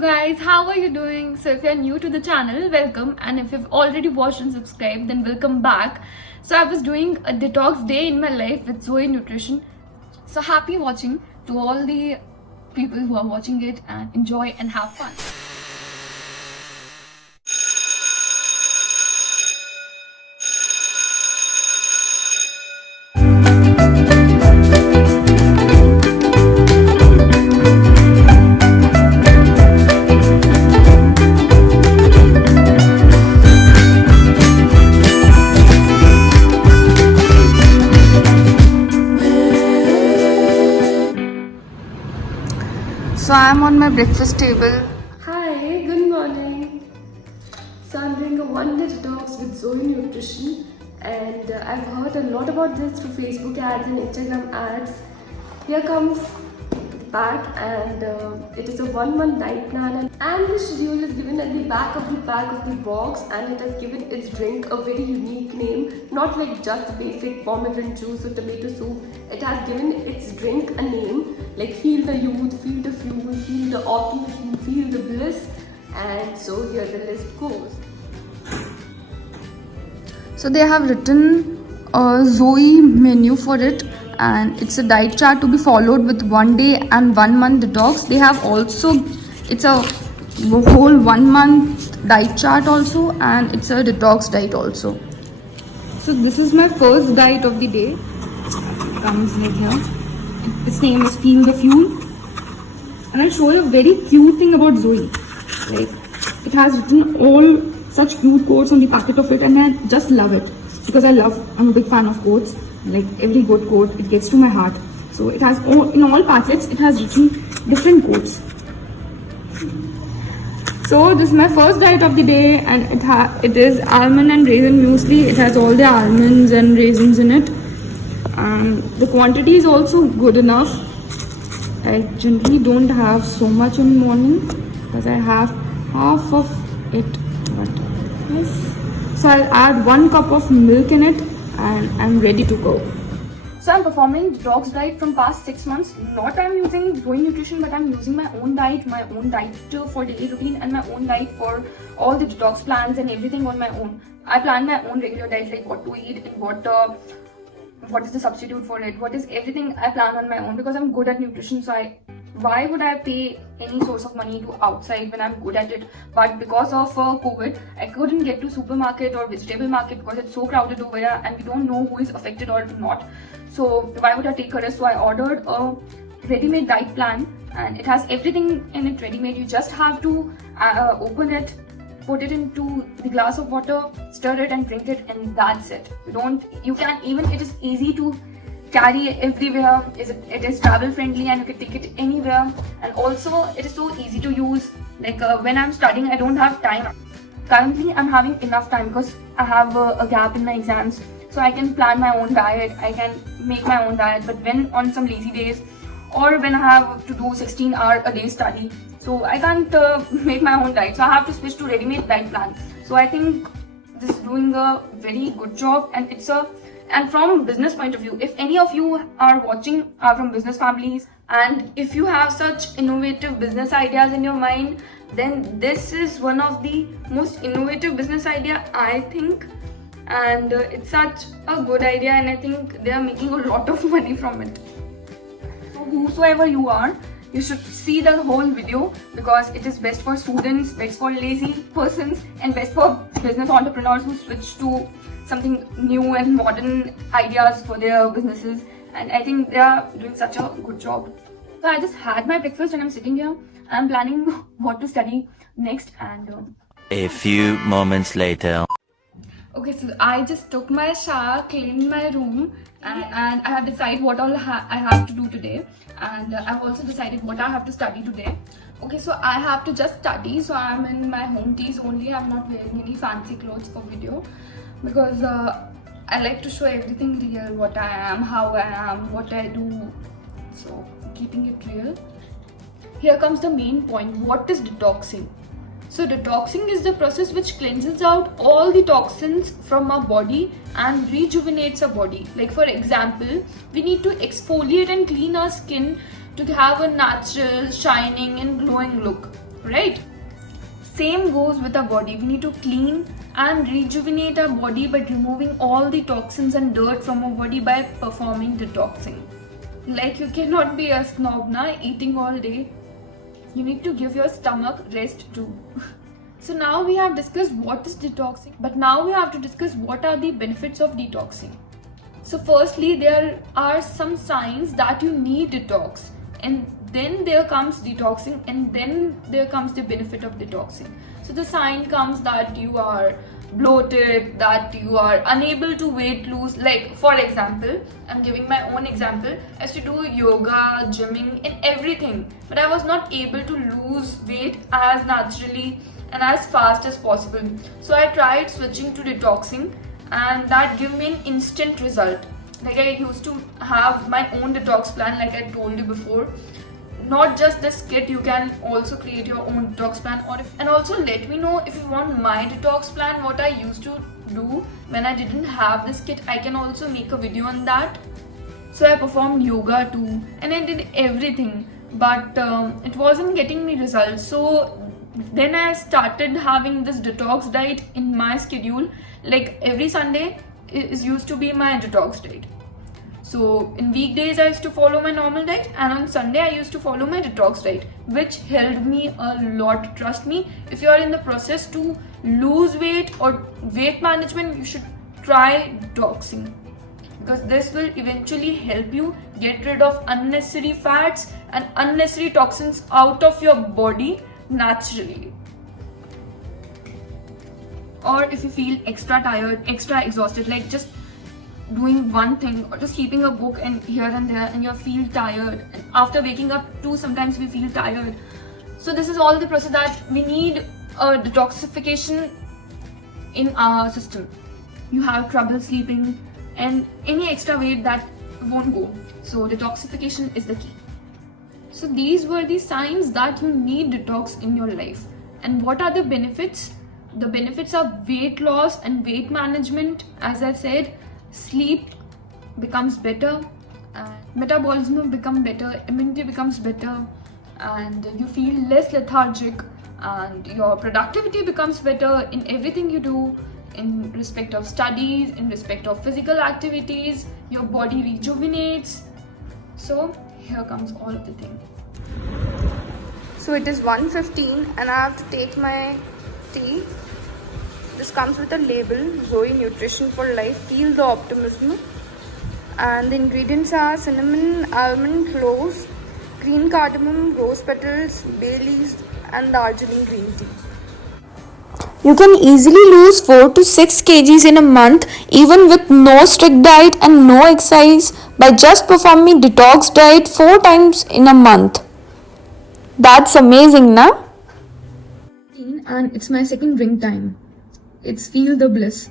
guys, how are you doing? So if you're new to the channel, welcome, and if you've already watched and subscribed, then welcome back. So I was doing a detox day in my life with Zoe Nutrition. So happy watching to all the people who are watching it, and enjoy and have fun. So I'm on my breakfast table. Hi, good morning. So I'm doing a one-day detox with Zoe Nutrition, and I've heard a lot about this through Facebook ads and Instagram ads. Here comes the pack, and it is a 1-month diet plan, and the schedule is given at the back of the box, and it has given its drink a very unique name, not like just basic pomegranate juice or tomato soup. It has given its drink a name like feel the youth, feel the fuel, feel the optimism, feel the bliss, and so here the list goes. So they have written a Zoe menu for it, and it's a diet chart to be followed with 1 day and 1 month detox. They have also, it's a whole 1 month diet chart also, and it's a detox diet also. So this is my first diet of the day. It comes like here. Its name is Feel the Fuel, and I'll show you a very cute thing about Zoe. Like, it has written all such cute quotes on the packet of it, and I just love it because I'm a big fan of quotes. Like every good quote, it gets to my heart. So it has in all packets, it has written different quotes. So this is my first diet of the day, and it is almond and raisin muesli. It has all the almonds and raisins in it. The quantity is also good enough. I generally don't have so much in the morning because I have half of it. But yes. So I'll add 1 cup of milk in it, and I'm ready to go. So I'm performing detox diet from past 6 months. Not I'm using Zoe Nutrition, but I'm using my own diet for daily routine, and my own diet for all the detox plans and everything on my own. I plan my own regular diet, like what to eat and what is the substitute for it, what is everything I plan on my own, because I'm good at nutrition. So why would I pay any source of money to outside when I'm good at it? But because of COVID, I couldn't get to supermarket or vegetable market because it's so crowded over here, and we don't know who is affected or not. So why would I take a risk? So I ordered a ready-made diet plan, and it has everything in it ready-made. You just have to open it, put it into the glass of water, stir it and drink it, and that's it. It is easy to carry everywhere. It is travel friendly, and you can take it anywhere, and also it is so easy to use. Like when I'm studying, I don't have time. Currently I'm having enough time because I have a gap in my exams, so I can plan my own diet, I can make my own diet. But when on some lazy days, or when I have to do 16-hour a day study, so I can't make my own diet, so I have to switch to ready-made diet plan. So I think this is doing a very good job, and from business point of view, if any of you are watching are from business families, and if you have such innovative business ideas in your mind, then this is one of the most innovative business idea, I think. And it's such a good idea, and I think they are making a lot of money from it. So whosoever you are, you should see the whole video, because it is best for students, best for lazy persons, and best for business entrepreneurs who switch to something new and modern ideas for their businesses. And I think they are doing such a good job. So I just had my breakfast, and I'm sitting here. I'm planning what to study next. And a few moments later. Okay, so I just took my shower, cleaned my room, and I have decided what all I have to do today, and I've also decided what I have to study today. Okay, so I have to just study, so I'm in my home tees only. I'm not wearing any fancy clothes for video, because I like to show everything real, what I am, how I am, what I do, so keeping it real. Here comes the main point. What is detoxing? So detoxing is the process which cleanses out all the toxins from our body and rejuvenates our body. Like for example, we need to exfoliate and clean our skin to have a natural, shining and glowing look. right? Same goes with our body. We need to clean and rejuvenate our body by removing all the toxins and dirt from our body by performing detoxing. Like, you cannot be a snob na, eating all day. You need to give your stomach rest too. So now we have discussed what is detoxing, but now we have to discuss what are the benefits of detoxing. So firstly, there are some signs that you need detox, and then there comes detoxing, and then there comes the benefit of detoxing. So the sign comes that you are bloated, that you are unable to weight lose. Like, for example, I'm giving my own example. I used to do yoga, gymming and everything, but I was not able to lose weight as naturally and as fast as possible. So I tried switching to detoxing, and that gave me an instant result. Like, I used to have my own detox plan, like I told you before. Not just this kit, you can also create your own detox plan. And also let me know if you want my detox plan, what I used to do when I didn't have this kit. I can also make a video on that. So I performed yoga too, and I did everything, but it wasn't getting me results. So then I started having this detox diet in my schedule. Like, every Sunday is used to be my detox diet. So in weekdays I used to follow my normal diet, and on Sunday I used to follow my detox diet, which helped me a lot. Trust me, if you are in the process to lose weight or weight management, you should try detoxing, because this will eventually help you get rid of unnecessary fats and unnecessary toxins out of your body naturally. Or if you feel extra tired, extra exhausted, like just doing one thing or just keeping a book and here and there, and you feel tired, and after waking up too, sometimes we feel tired. So this is all the process that we need a detoxification in our system. You have trouble sleeping and any extra weight that won't go. So detoxification is the key. So these were the signs that you need detox in your life. And what are the benefits? The benefits are weight loss and weight management. As I said, sleep becomes better, and metabolism becomes better, immunity becomes better, and you feel less lethargic, and your productivity becomes better in everything you do, in respect of studies, in respect of physical activities. Your body rejuvenates. So here comes all of the thing. So it is 1:15 and I have to take my tea. This comes with a label, Zoe Nutrition for Life, Feel the Optimism. And the ingredients are cinnamon, almond, cloves, green cardamom, rose petals, bay leaves and Darjeeling green tea. You can easily lose 4 to 6 kgs in a month, even with no strict diet and no exercise, by just performing detox diet 4 times in a month. That's amazing, na? And it's my second drink time. It's Feel the Bliss.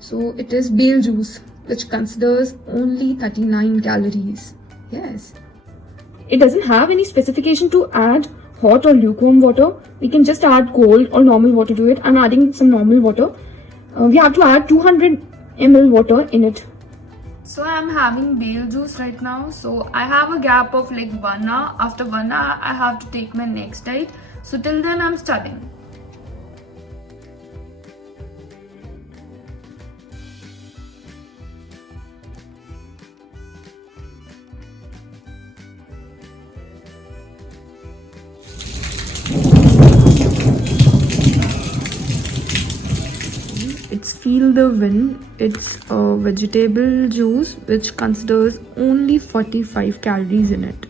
So it is bale juice, which considers only 39 calories. Yes. It doesn't have any specification to add hot or lukewarm water. We can just add cold or normal water to it. I'm adding some normal water. We have to add 200 ml water in it. So I'm having bale juice right now. So I have a gap of like 1 hour. After 1 hour, I have to take my next diet. So till then, I'm studying. It's Feel the Win. It's a vegetable juice which considers only 45 calories in it.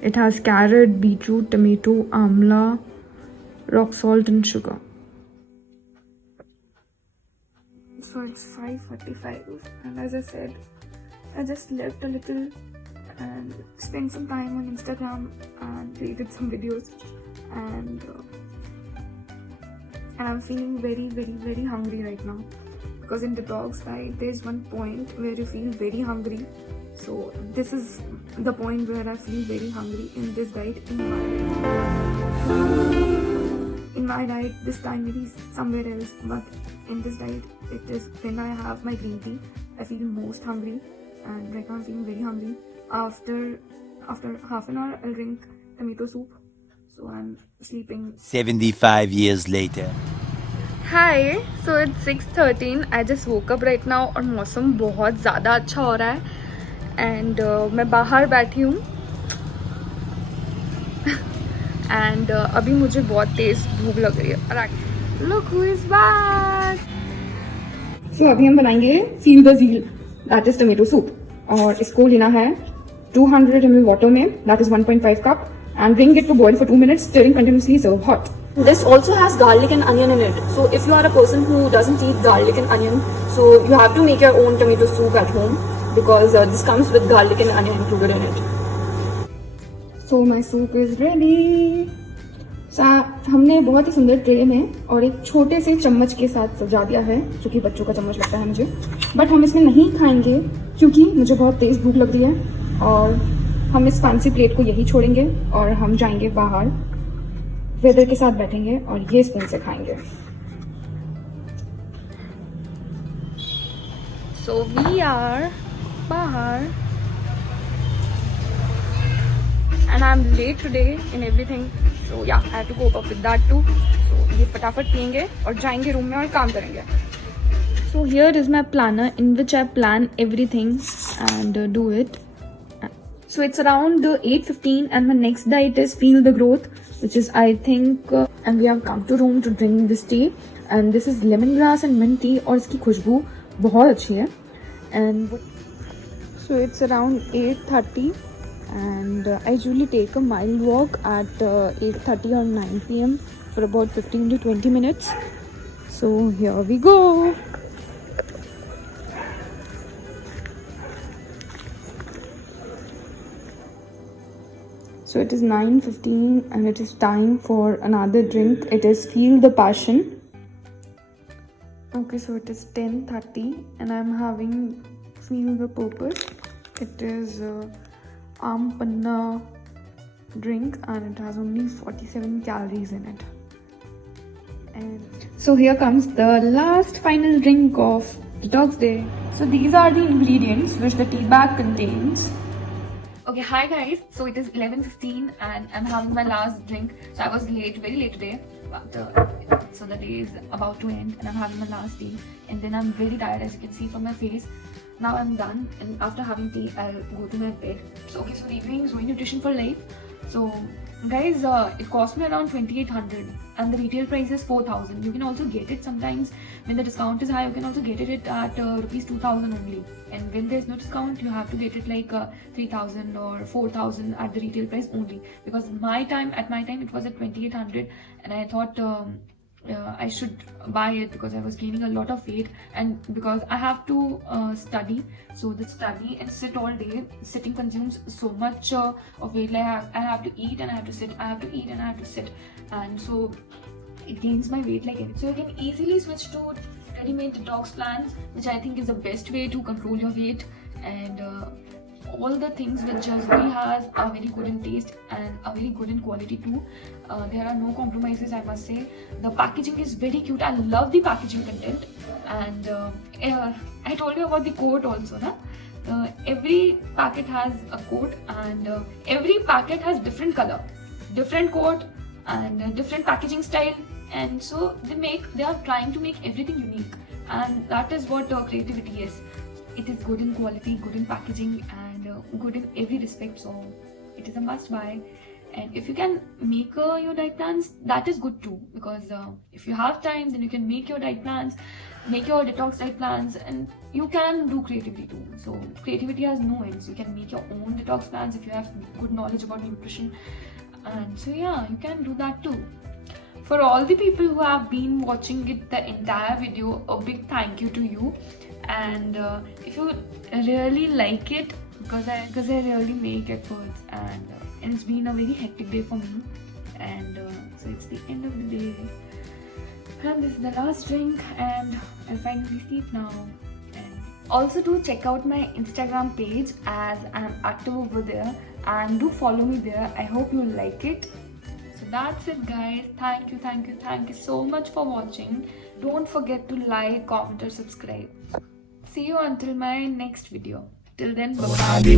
It has carrot, beetroot, tomato, amla, rock salt and sugar. So it's 5:45, and as I said, I just left a little and spent some time on Instagram and created some videos, and I'm feeling very, very, very hungry right now, because in detox diet there's one point where you feel very hungry. So this is the point where I feel very hungry in this diet. In my diet this time it is somewhere else, but in this diet it is when I have my green tea I feel most hungry, and right now I'm feeling very hungry. After half an hour I'll drink tomato soup. So I'm sleeping. 75 years later. Hi, so it's 6:13. I just woke up right now और मौसम बहुत ज़्यादा अच्छा हो रहा है and मैं बाहर बैठी हूँ एंड अभी मुझे बहुत तेज़ भूख लग रही है. Look who is back. So अभी हम बनाएंगे feel the zeal, that is tomato soup. और इसको लेना है 200 ml water में, that is 1.5 cup, and bring it to boil for 2 minutes, stirring continuously, serve hot. This also has garlic and onion in it. So if you are a person who doesn't eat garlic and onion, so you have to make your own tomato soup at home because this comes with garlic and onion included in it. So my soup is ready. हमने बहुत ही सुंदर tray में और एक छोटे से चम्मच के साथ सजा दिया है, जो कि बच्चों का चम्मच लगता है मुझे, बट हम इसमें नहीं खाएंगे क्योंकि मुझे बहुत तेज़ भूख लग रही है और हम इस फैंसी प्लेट को यही छोड़ेंगे और हम जाएंगे बाहर, वेदर के साथ बैठेंगे और ये स्पून से खाएंगे. सो वी आर बाहर and I'm late today in everything, so yeah, I have to cope up with that too. So ये फटाफट पियेंगे और जाएंगे रूम में और काम करेंगे. So here is my planner in which I plan everything and do it. So it's around 8:15 and my next diet is Feel the Growth, which is I think and we have come to room to drink this tea and this is lemongrass and mint tea और इसकी खुशबू बहुत अच्छी है. And so it's around 8:30 and I usually take a mild walk at 8:30 or 9 p.m. for about 15 to 20 minutes. So here we go. So it is 9:15 and it is time for another drink. It is Feel the Passion. Okay, so it is 10:30 and I'm having Feel the Purpose. It is Aam Panna drink and it has only 47 calories in it. And so here comes the last final drink of Detox Day. So these are the ingredients which the tea bag contains. Okay, hi guys. So it is 11:15 and I'm having my last drink. So I was late, very late today. But so the day is about to end and I'm having my last tea. And then I'm very tired, as you can see from my face. Now I'm done and after having tea I'll go to my bed. So okay, so reviewing Zoe Nutrition for Life. So guys, it cost me around 2,800 and the retail price is 4,000. You can also get it sometimes when the discount is high. You can also get it at rupees 2,000 only, and when there's no discount you have to get it like 3,000 or 4,000 at the retail price only, because at my time it was at 2,800 and I thought I should buy it because I was gaining a lot of weight and because I have to study. So the study and sit all day, sitting consumes so much of weight. Like I have to eat and I have to sit, I have to eat and I have to sit, and so it gains my weight like anything. So you can easily switch to ready-made detox plans, which I think is the best way to control your weight. And all the things which Zoe has are very good in taste and are very good in quality too. There are no compromises, I must say. The packaging is very cute. I love the packaging content. And I told you about the quote also, na? Every packet has a quote and every packet has different color, different quote and different packaging style. And so they are trying to make everything unique, and that is what creativity is. It is good in quality, good in packaging, and good in every respect. So it is a must buy. And if you can make your diet plans, that is good too, because if you have time, then you can make your diet plans, make your detox diet plans, and you can do creativity too. So creativity has no ends. You can make your own detox plans if you have good knowledge about nutrition. And so yeah, you can do that too. For all the people who have been watching it the entire video, a big thank you to you. And if you really like it, because I really make efforts, and it's been a very hectic day for me, and so it's the end of the day and this is the last drink and I'll finally sleep now. And also do check out my Instagram page, as I'm active over there, and do follow me there. I hope you like it. So that's it guys. Thank you so much for watching. Don't forget to like, comment or subscribe. See you until my next video. Till then, bye bye.